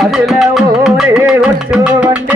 அதுல ஒரே ஒட்டு வண்டே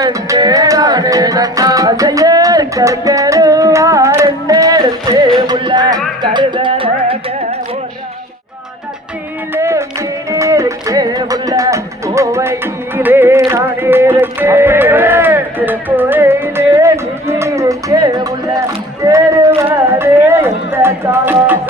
கற்கருவாரெடுத்து உள்ள கருதரக உள்ள கோவையிலே நான் இருக்கேன் திருப்பூரிலே நீ இருக்கே உள்ள தேருவாரே இந்த காலம்